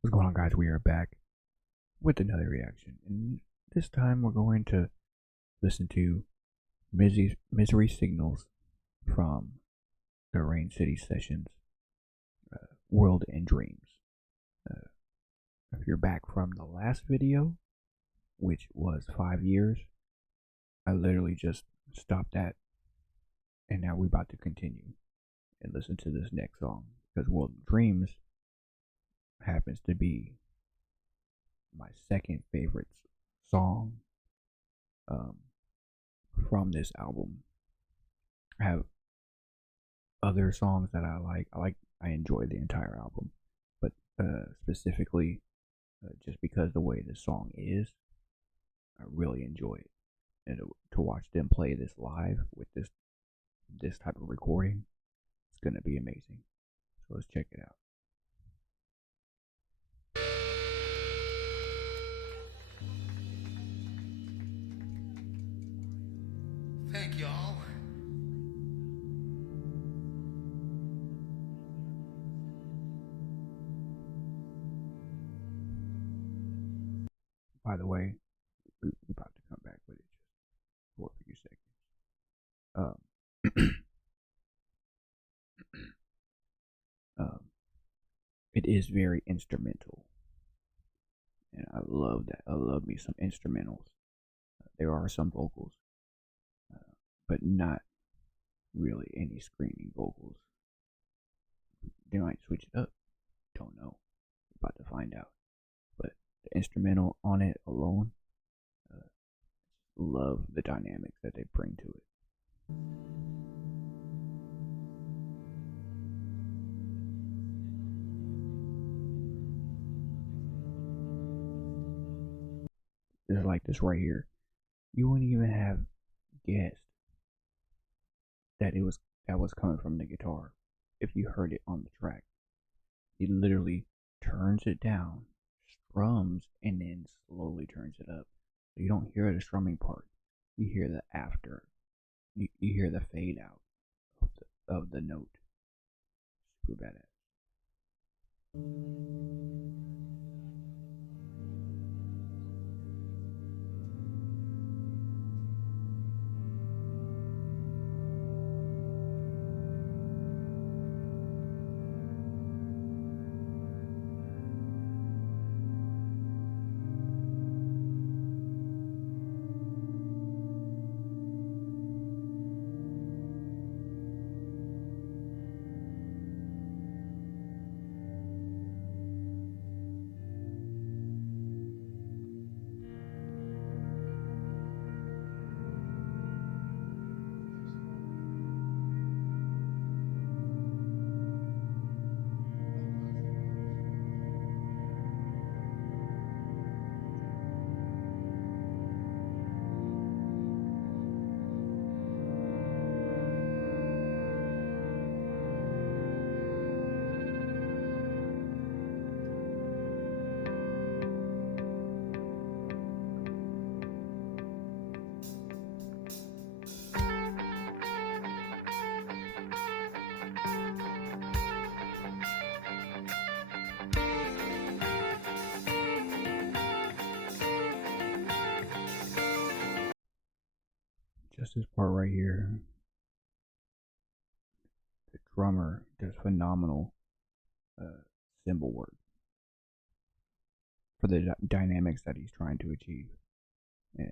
What's going on, guys? We are back with another reaction, and this time we're going to listen to Misery Signals from the Rain City Sessions, World and Dreams. If you're back from the last video, which was 5 years, I literally just stopped that, and now we're about to continue and listen to this next song, because World and Dreams happens to be my second favorite song from this album. I have other songs that I enjoy the entire album, but specifically just because the way this song is, I really enjoy it. And to watch them play this live with this type of recording, it's gonna be amazing. So let's check it out. Thank y'all. By the way, we're about to come back with it just for a few seconds. It is very instrumental, and I love that. I love me some instrumentals. There are some vocals, but not really any screaming vocals. They might switch it up. Don't know. About to find out. But the instrumental on it alone, love the dynamics that they bring to it. It's like this right here. You wouldn't even have guessed that was coming from the guitar if you heard it on the track. He literally turns it down, strums, and then slowly turns it up. So you don't hear the strumming part. You hear the after. You hear the fade out of the note. Super badass. Just this part right here. The drummer does phenomenal cymbal work for the dynamics that he's trying to achieve. Yeah.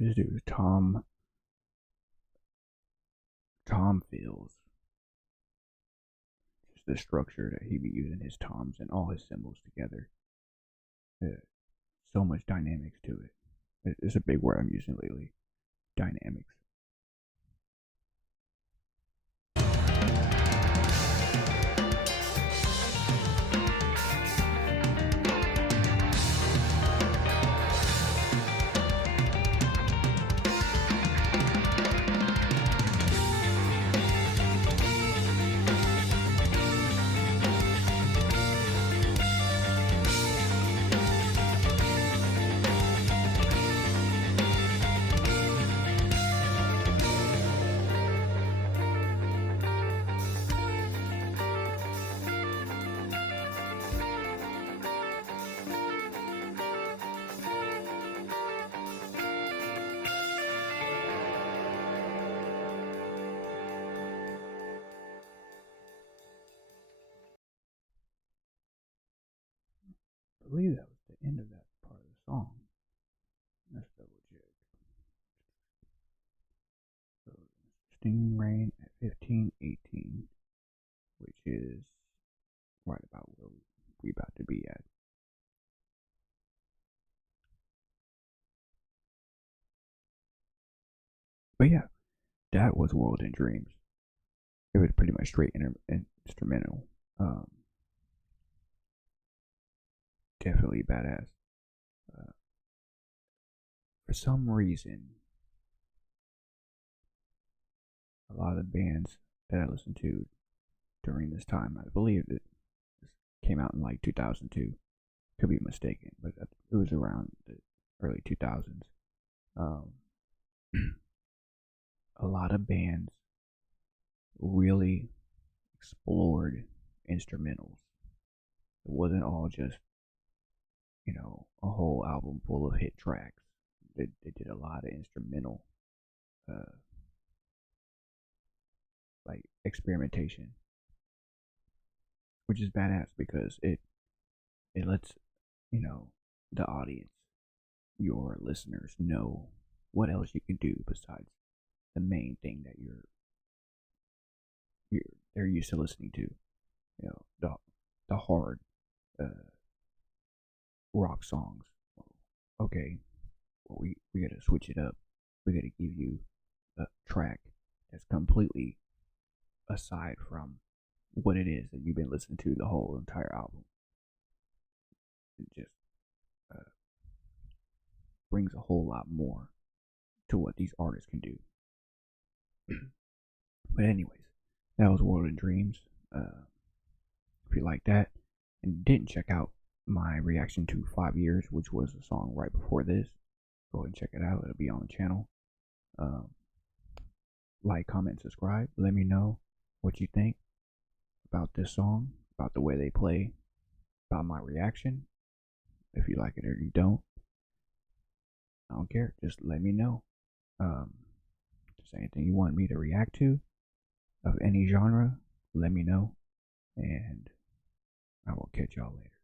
This dude, Tom Fields. Just the structure that he be using his toms and all his symbols together. So much dynamics to it. It's a big word I'm using lately. Dynamics. I believe that was the end of that part of the song. Let's double check. So, Sting Rain at 15:18, which is right about where we about to be at. But yeah, that was World in Dreams. It was pretty much straight instrumental. Definitely badass. For some reason, a lot of the bands that I listened to during this time, I believe it came out in like 2002. Could be mistaken, but it was around the early 2000s. A lot of bands really explored instrumentals. It wasn't all just, a whole album full of hit tracks. They did a lot of instrumental, like experimentation, which is badass because it lets the audience, your listeners, know what else you can do besides the main thing that they're used to listening to. The hard rock songs. Okay, well, we gotta switch it up. We gotta give you a track that's completely aside from what it is that you've been listening to the whole entire album. It just brings a whole lot more to what these artists can do. But anyways, that was World of Dreams. If you like that and didn't check out my reaction to 5 Years, which was the song right before this, go ahead and check it out. It'll be on the channel. Like, comment, subscribe. Let me know what you think about this song, about the way they play, about my reaction. If you like it or you don't, I don't care. Just let me know. Just anything you want me to react to of any genre, let me know. And I will catch y'all later.